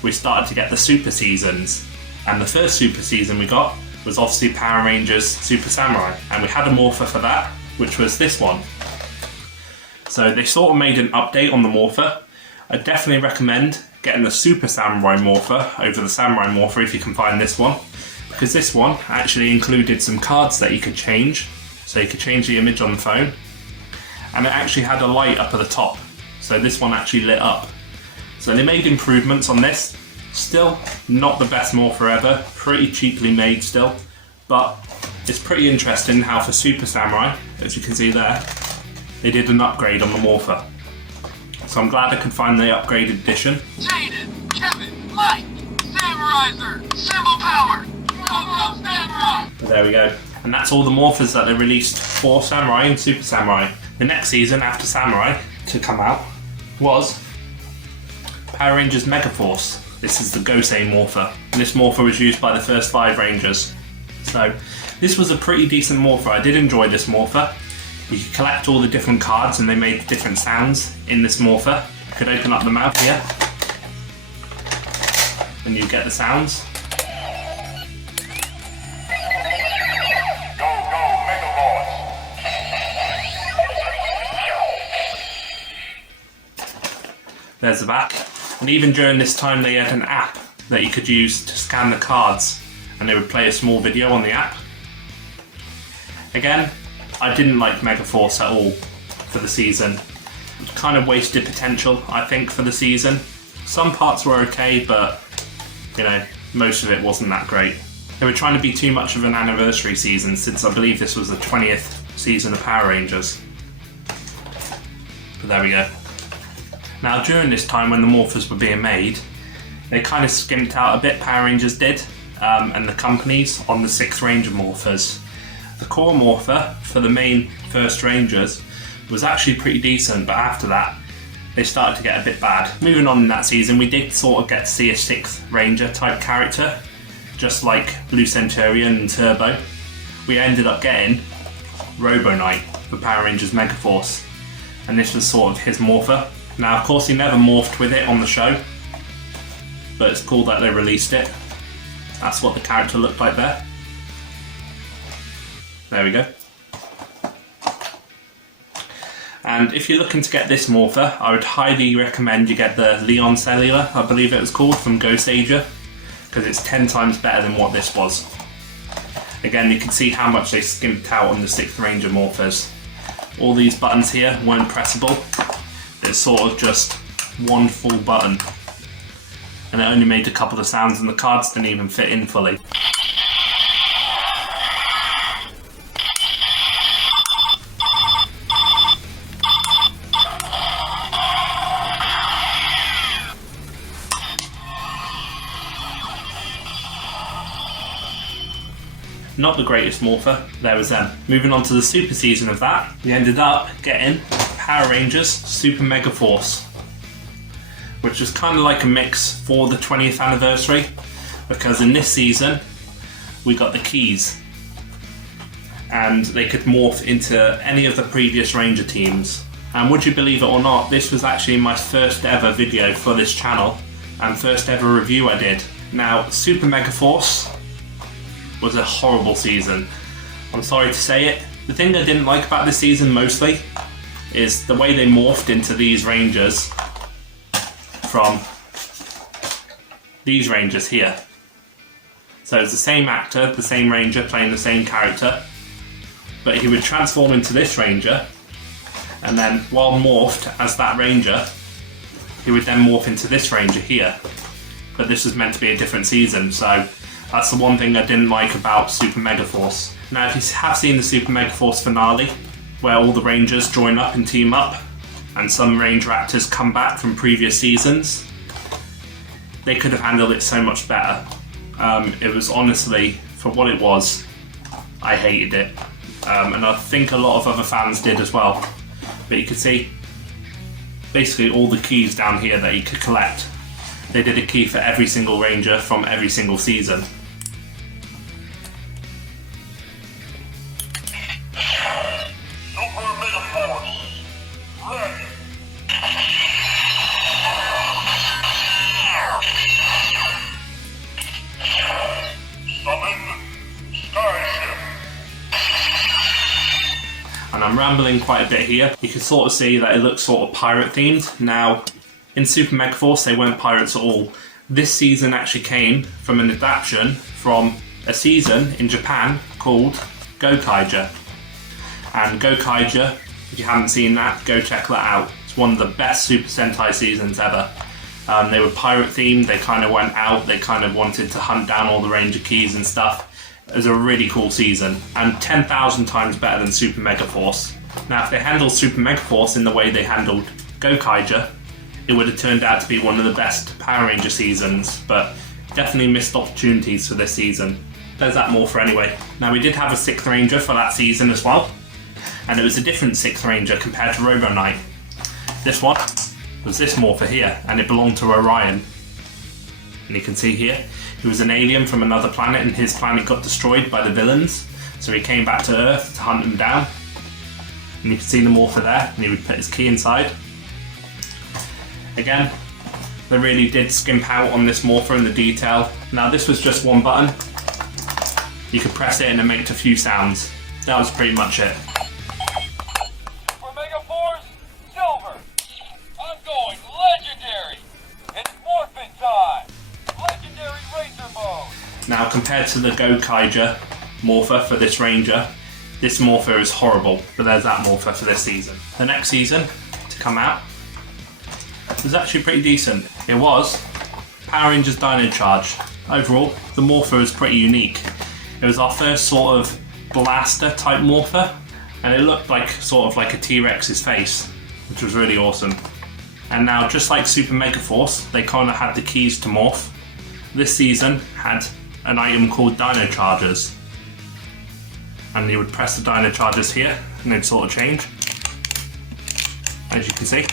we started to get the Super Seasons. And the first Super Season we got was obviously Power Rangers Super Samurai. And we had a morpher for that, which was this one. So they sort of made an update on the morpher. I definitely recommend getting the Super Samurai morpher over the Samurai morpher if you can find this one. Because this one actually included some cards that you could change. So you could change the image on the phone. And it actually had a light up at the top, so this one actually lit up. So they made improvements on this. Still not the best morpher ever, pretty cheaply made still, but it's pretty interesting how for Super Samurai, as you can see there, they did an upgrade on the morpher. So I'm glad I could find the upgraded edition. Jaden, Kevin, Mike, Samuraiser, Symbol Power, Go Samurai! There we go. And that's all the morphers that they released for Samurai and Super Samurai. The next season after Samurai to come out was Power Rangers Megaforce. This is the Gosei morpher. And this morpher was used by the first 5 Rangers. So this was a pretty decent morpher. I did enjoy this morpher. You could collect all the different cards and they made different sounds in this morpher. You could open up the mouth here and you get the sounds. There's the back. And even during this time they had an app that you could use to scan the cards and they would play a small video on the app. Again, I didn't like Megaforce at all for the season. Kind of wasted potential, I think, for the season. Some parts were okay, but you know, most of it wasn't that great. They were trying to be too much of an anniversary season since I believe this was the 20th season of Power Rangers. But there we go. Now during this time when the morphers were being made, they kind of skimped out a bit, Power Rangers did, and the companies on the 6th Ranger morphers. The core morpher for the main first Rangers was actually pretty decent, but after that they started to get a bit bad. Moving on in that season, we did sort of get to see a 6th Ranger type character, just like Blue Centurion and Turbo. We ended up getting Robo Knight for Power Rangers Megaforce, and this was sort of his morpher. Now, of course, he never morphed with it on the show, but it's cool that they released it. That's what the character looked like there. There we go. And if you're looking to get this morpher, I would highly recommend you get the Leon Cellular, I believe it was called, from Gosei, because it's 10 times better than what this was. Again, you can see how much they skimped out on the 6th Ranger morphers. All these buttons here weren't pressable. It's sort of just one full button. And it only made a couple of sounds and the cards didn't even fit in fully. Not the greatest morpher, there was them. Moving on to the super season of that, we ended up getting Power Rangers Super Mega Force, which is kind of like a mix for the 20th anniversary, because in this season we got the keys and they could morph into any of the previous Ranger teams. And would you believe it or not, this was actually my first ever video for this channel and first ever review I did. Now, Super Mega Force was a horrible season. I'm sorry to say it. The thing I didn't like about this season mostly is the way they morphed into these Rangers from these Rangers here. So it's the same actor, the same Ranger playing the same character, but he would transform into this Ranger, and then while morphed as that Ranger, he would then morph into this Ranger here. But this was meant to be a different season, so that's the one thing I didn't like about Super Mega Force. Now, if you have seen the Super Mega Force finale, where all the Rangers join up and team up, and some Ranger actors come back from previous seasons, they could have handled it so much better. It was honestly, for what it was, I hated it. And I think a lot of other fans did as well. But you could see basically all the keys down here that you could collect. They did a key for every single Ranger from every single season. Super Mega Force, ready. Summon Starship. And I'm rambling quite a bit here. You can sort of see that it looks sort of pirate themed. Now, in Super Mega Force, they weren't pirates at all. This season actually came from an adaptation from a season in Japan called Go-Kaija. And Go-Kaija, if you haven't seen that, go check that out. It's one of the best Super Sentai seasons ever. They were pirate themed, they kind of went out, they kind of wanted to hunt down all the Ranger keys and stuff. It was a really cool season, and 10,000 times better than Super Mega Force. Now, if they handled Super Mega Force in the way they handled Go-Kaija, it would have turned out to be one of the best Power Ranger seasons, but definitely missed opportunities for this season. There's that Morpher anyway. Now, we did have a 6th Ranger for that season as well, and it was a different 6th Ranger compared to Robo Knight. This one was this Morpher here, and it belonged to Orion. And you can see here, he was an alien from another planet, and his planet got destroyed by the villains, so he came back to Earth to hunt them down. And you can see the Morpher there, and he would put his key inside. Again, they really did skimp out on this Morpher and the detail. Now, this was just one button. You could press it and it made a few sounds. That was pretty much it. Super Mega Force, Silver. I'm going legendary. It's morphin' time. Legendary Ranger mode. Now, compared to the Go-Kaija Morpher for this Ranger, this Morpher is horrible, but there's that Morpher for this season. The next season to come out was actually pretty decent. It was Power Rangers Dino Charge. Overall, the Morpher was pretty unique. It was our first sort of blaster type Morpher, and it looked like sort of like a T-Rex's face, which was really awesome. And now, just like Super Mega Force, they kind of had the keys to morph. This season had an item called Dino Chargers, and you would press the Dino Chargers here, and they'd sort of change, as you can see.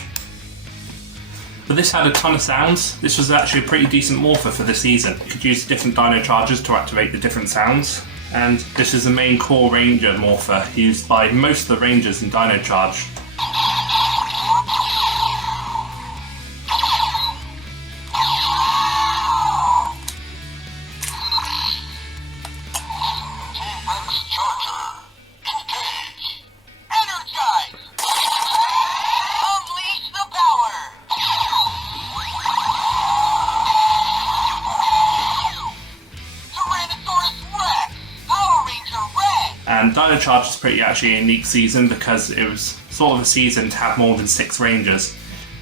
But this had a ton of sounds. This was actually a pretty decent Morpher for this season. You could use different Dino Chargers to activate the different sounds. And this is the main core Ranger Morpher used by most of the Rangers in Dino Charge. And Dino Charge is pretty actually a unique season because it was sort of a season to have more than 6 Rangers.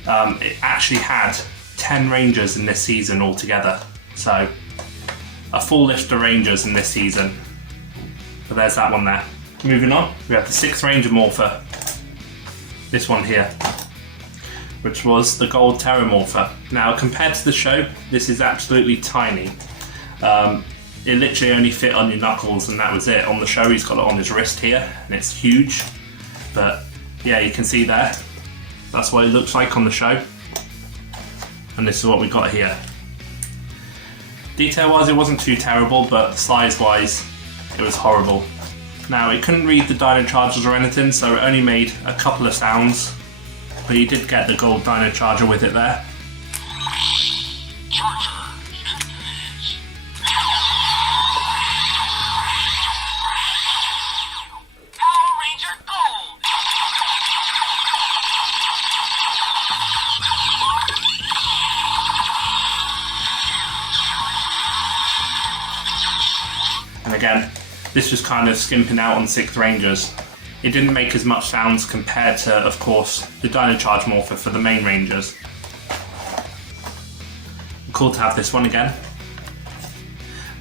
It actually had 10 Rangers in this season altogether. So a full list of Rangers in this season. But there's that one there. Moving on, we have the 6th Ranger Morpher. This one here, which was the Gold Terror Morpher. Now, compared to the show, this is absolutely tiny. It literally only fit on your knuckles and that was it. On the show, he's got it on his wrist here, and it's huge. But yeah, you can see there, That's what it looks like on the show. And this is what we got here. Detail wise it wasn't too terrible, but size wise it was horrible. Now it couldn't read the Dino Chargers or anything, so it only made a couple of sounds. But you did get the gold Dino Charger with it there. And again, this was kind of skimping out on 6th Rangers. It didn't make as much sounds compared to, of course, the Dino Charge Morpher for the main Rangers. Cool to have this one again.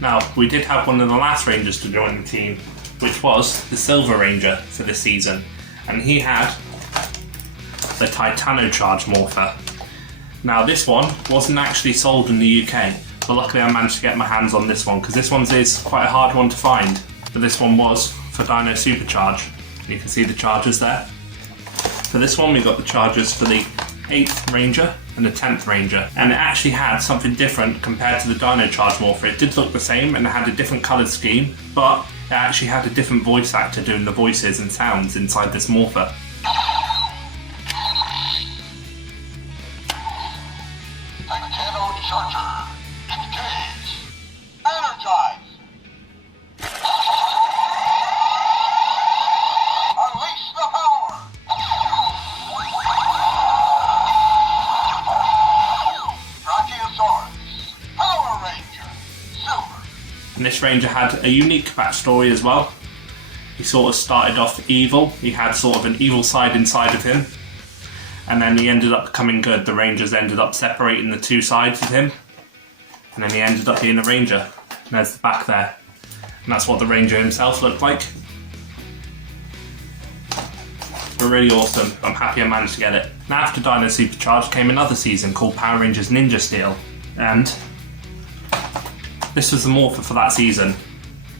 Now, we did have one of the last Rangers to join the team, which was the Silver Ranger for this season. And he had the Titano Charge Morpher. Now, this one wasn't actually sold in the UK. But luckily I managed to get my hands on this one, because this one is quite a hard one to find. But this one was for Dino Supercharge. You can see the chargers there. For this one we got the chargers for the 8th Ranger and the 10th Ranger. And it actually had something different compared to the Dino Charge Morpher. It did look the same and it had a different coloured scheme, but it actually had a different voice actor doing the voices and sounds inside this Morpher. Titano Charger. Engage. Energize. Unleash the power. Brachiosaurus. Power Ranger. Silver. And this Ranger had a unique backstory as well. He sort of started off evil. He had sort of an evil side inside of him. And then he ended up becoming good. The Rangers ended up separating the two sides of him. And then he ended up being a Ranger. And there's the back there. And that's what the Ranger himself looked like. But really awesome. I'm happy I managed to get it. Now after Dino Supercharged came another season called Power Rangers Ninja Steel. And this was the Morpher for that season.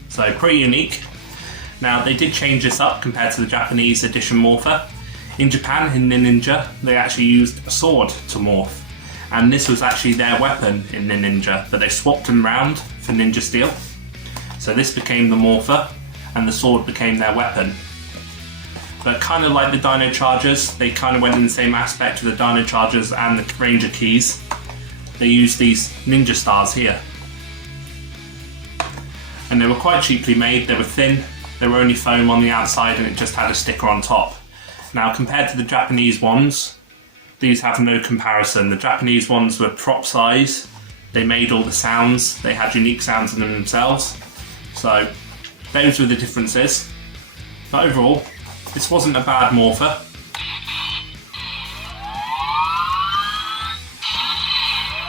So pretty unique. Now they did change this up compared to the Japanese edition Morpher. In Japan, in Ninja, they actually used a sword to morph. And this was actually their weapon in Ninja, but they swapped them round for Ninja Steel. So this became the Morpher, and the sword became their weapon. But kind of like the Dino Chargers, they kind of went in the same aspect with the Dino Chargers and the Ranger keys. They used these Ninja Stars here. And they were quite cheaply made, they were thin, they were only foam on the outside and it just had a sticker on top. Now compared to the Japanese ones, these have no comparison. The Japanese ones were prop size, they made all the sounds, they had unique sounds in them themselves. So those were the differences. But overall, this wasn't a bad Morpher.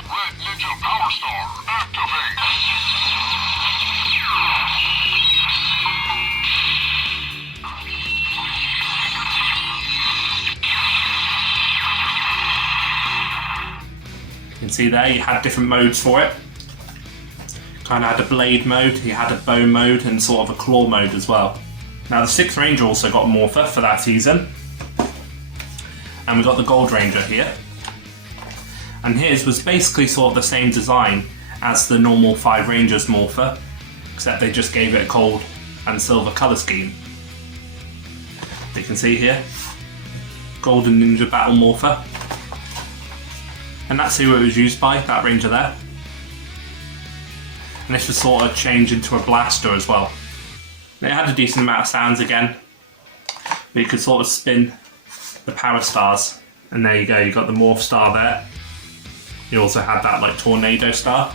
Red Ninja Power Star, activate. You can see there, you had different modes for it. Kind of had a blade mode, you had a bow mode, and sort of a claw mode as well. Now the 6th Ranger also got a Morpher for that season. And we got the Gold Ranger here. And his was basically sort of the same design as the normal 5 Rangers Morpher, except they just gave it a gold and silver colour scheme. You can see here, Golden Ninja Battle Morpher. And that's who it was used by, that Ranger there. And this was sort of changed into a blaster as well. It had a decent amount of sounds again. But you could sort of spin the power stars. And there you go, you got the Morph Star there. You also had that like Tornado Star.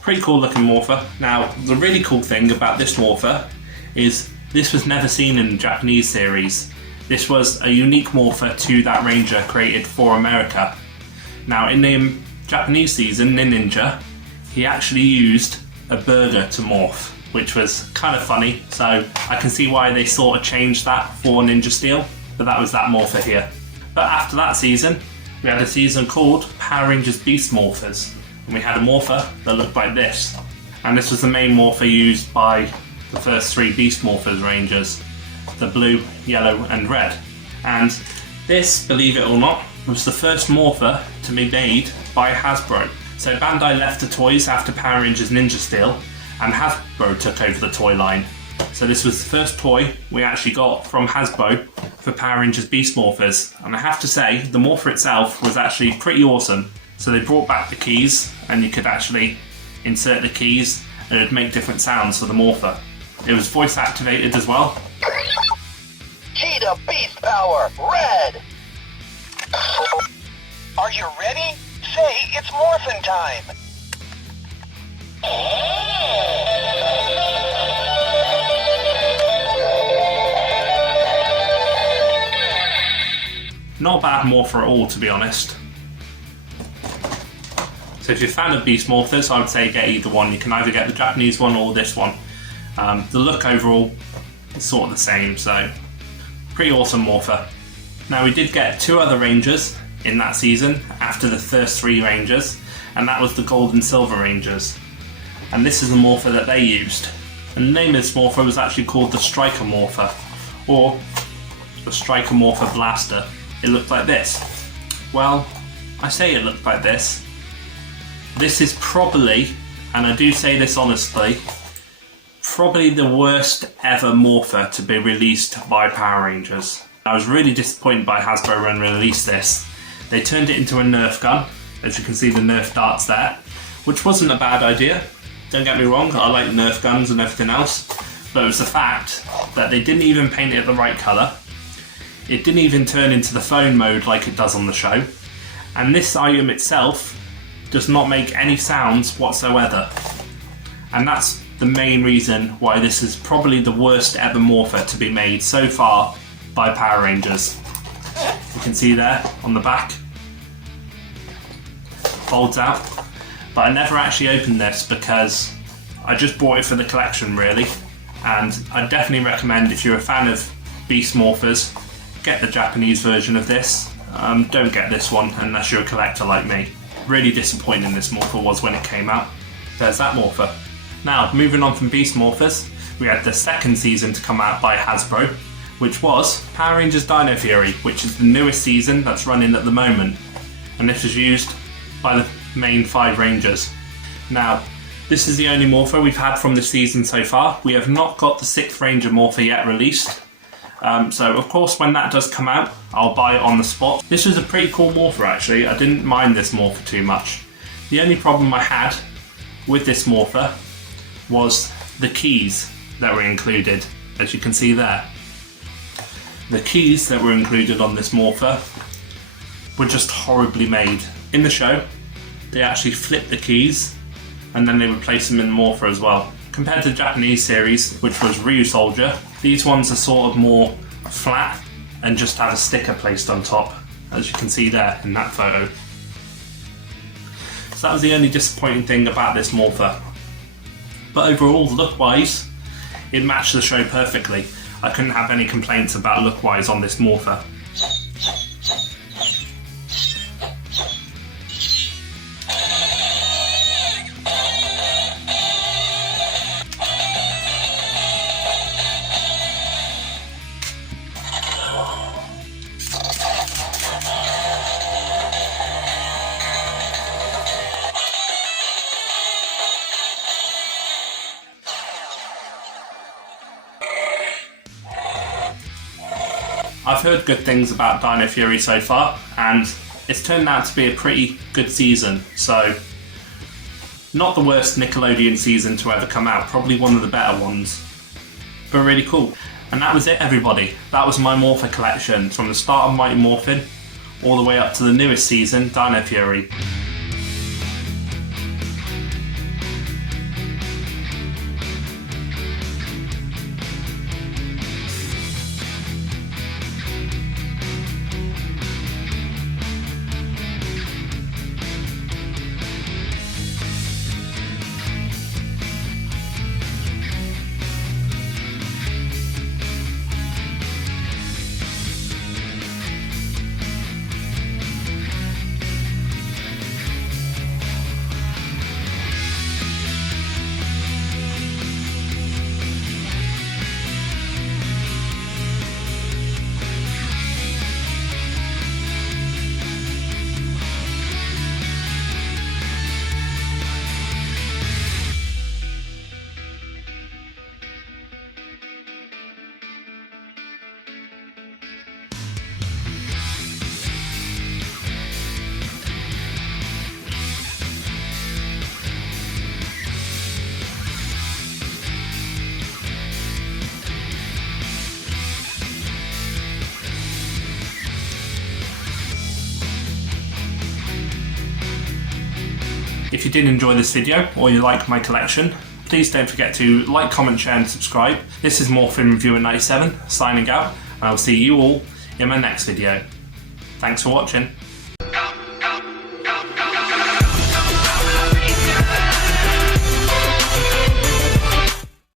Pretty cool looking Morpher. Now, the really cool thing about this Morpher is this was never seen in the Japanese series. This was a unique Morpher to that Ranger created for America. Now, in the Japanese season, Ninja, he actually used a burger to morph, which was kind of funny. So I can see why they sort of changed that for Ninja Steel, but that was that Morpher here. But after that season, we had a season called Power Rangers Beast Morphers, and we had a morpher that looked like this. And this was the main morpher used by the first 3 Beast Morphers Rangers, the blue, yellow and red. And this, believe it or not, was the first morpher to be made by Hasbro. So Bandai left the toys after Power Rangers Ninja Steel, and Hasbro took over the toy line. So this was the first toy we actually got from Hasbro for Power Rangers Beast Morphers. And I have to say, the morpher itself was actually pretty awesome. So they brought back the keys, and you could actually insert the keys and it would make different sounds for the morpher. It was voice activated as well. Key to beast power, red! Are you ready? Say it's morphin' time! Not a bad morpher at all, to be honest. So if you're a fan of Beast Morphers, I would say get either one. You can either get the Japanese one or this one. The look overall is sort of the same, so pretty awesome morpher. Now we did get 2 other Rangers in that season after the first 3 Rangers, and that was the Gold and Silver Rangers. And this is the morpher that they used. And the name of this morpher was actually called the Striker Morpher, or the Striker Morpher Blaster. It looked like this. Well, I say it looked like this. This is probably, and I do say this honestly, probably the worst ever morpher to be released by Power Rangers. I was really disappointed by Hasbro when they released this. They turned it into a Nerf gun, as you can see the Nerf darts there, which wasn't a bad idea. Don't get me wrong, I like Nerf guns and everything else, but it was the fact that they didn't even paint it the right colour. It didn't even turn into the phone mode like it does on the show, and this item itself does not make any sounds whatsoever. And that's the main reason why this is probably the worst ever morpher to be made so far by Power Rangers. You can see there on the back, folds out. But I never actually opened this because I just bought it for the collection really. And I definitely recommend, if you're a fan of Beast Morphers, get the Japanese version of this. Don't get this one unless you're a collector like me. Really disappointing this morpher was when it came out. There's that morpher. Now, moving on from Beast Morphers, we had the second season to come out by Hasbro, which was Power Rangers Dino Fury, which is the newest season that's running at the moment. And this was used by the main 5 Rangers. Now, this is the only morpher we've had from the season so far. We have not got the 6th Ranger morpher yet released. So of course when that does come out, I'll buy it on the spot. This was a pretty cool morpher actually. I didn't mind this morpher too much. The only problem I had with this morpher was the keys that were included, as you can see there. The keys that were included on this morpher were just horribly made. In the show, they actually flipped the keys and then they would place them in the morpher as well. Compared to the Japanese series, which was Ryu Soldier, these ones are sort of more flat and just have a sticker placed on top, as you can see there in that photo. So that was the only disappointing thing about this morpher. But overall, look-wise, it matched the show perfectly. I couldn't have any complaints about look-wise on this morpher. I've heard good things about Dino Fury so far, and it's turned out to be a pretty good season, so not the worst Nickelodeon season to ever come out, probably one of the better ones, but really cool. And that was it, everybody. That was my Morpher collection, from the start of Mighty Morphin all the way up to the newest season, Dino Fury. If you did enjoy this video or you like my collection, please don't forget to like, comment, share and subscribe. This is Morphin Reviewer 97 signing out, and I'll see you all in my next video. Thanks for watching.